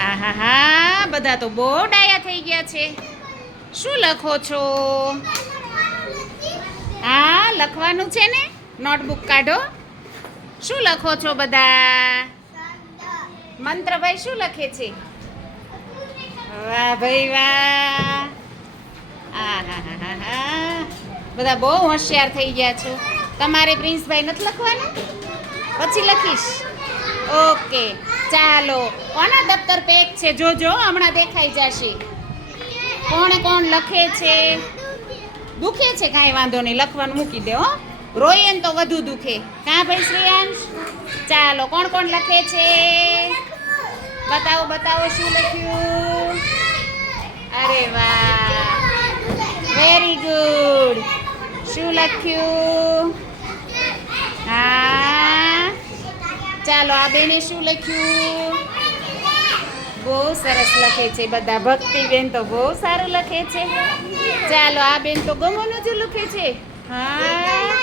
આહાહા, બધા તો બહુ ડાયા થઈ ગયા છે. શું લખો છો? હા, લખવાનું છે ને. નોટબુક કાઢો. શું લખો છો બધા? મંત્રભાઈ શું લખે છે? વાહ ભાઈ વાહ. આહાહાહા, બધા બહુ હોશિયાર થઈ ગયા છો. તમારે પ્રિન્સભાઈ નથી લખવાનું? પછી લખીશ. ઓકે, ચાલો. કોના દફતર પેક છે? જોજો, હમણાં દેખાઈ જશે. કોણે કોણ લખે છે? દુખે છે? કાંઈ વાંધો નહીં, લખવાનું મૂકી દે હો. રોઈએ ને તો વધુ દુખે. કાં ભાઈ શ્રેયાંશ? ચાલો, કોણ કોણ લખે છે? બતાવો બતાવો, શું લખ્યું? અરે વાહ, વેરી ગુડ. શું લખ્યું? હા, ચાલો, આ બેને શું લખ્યું? બહુ સરસ લખે છે બધા. ભક્તિબેન તો બહુ સારું લખે છે. ચાલો, આ બેન તો ગમોનું જ લખે છે. હા,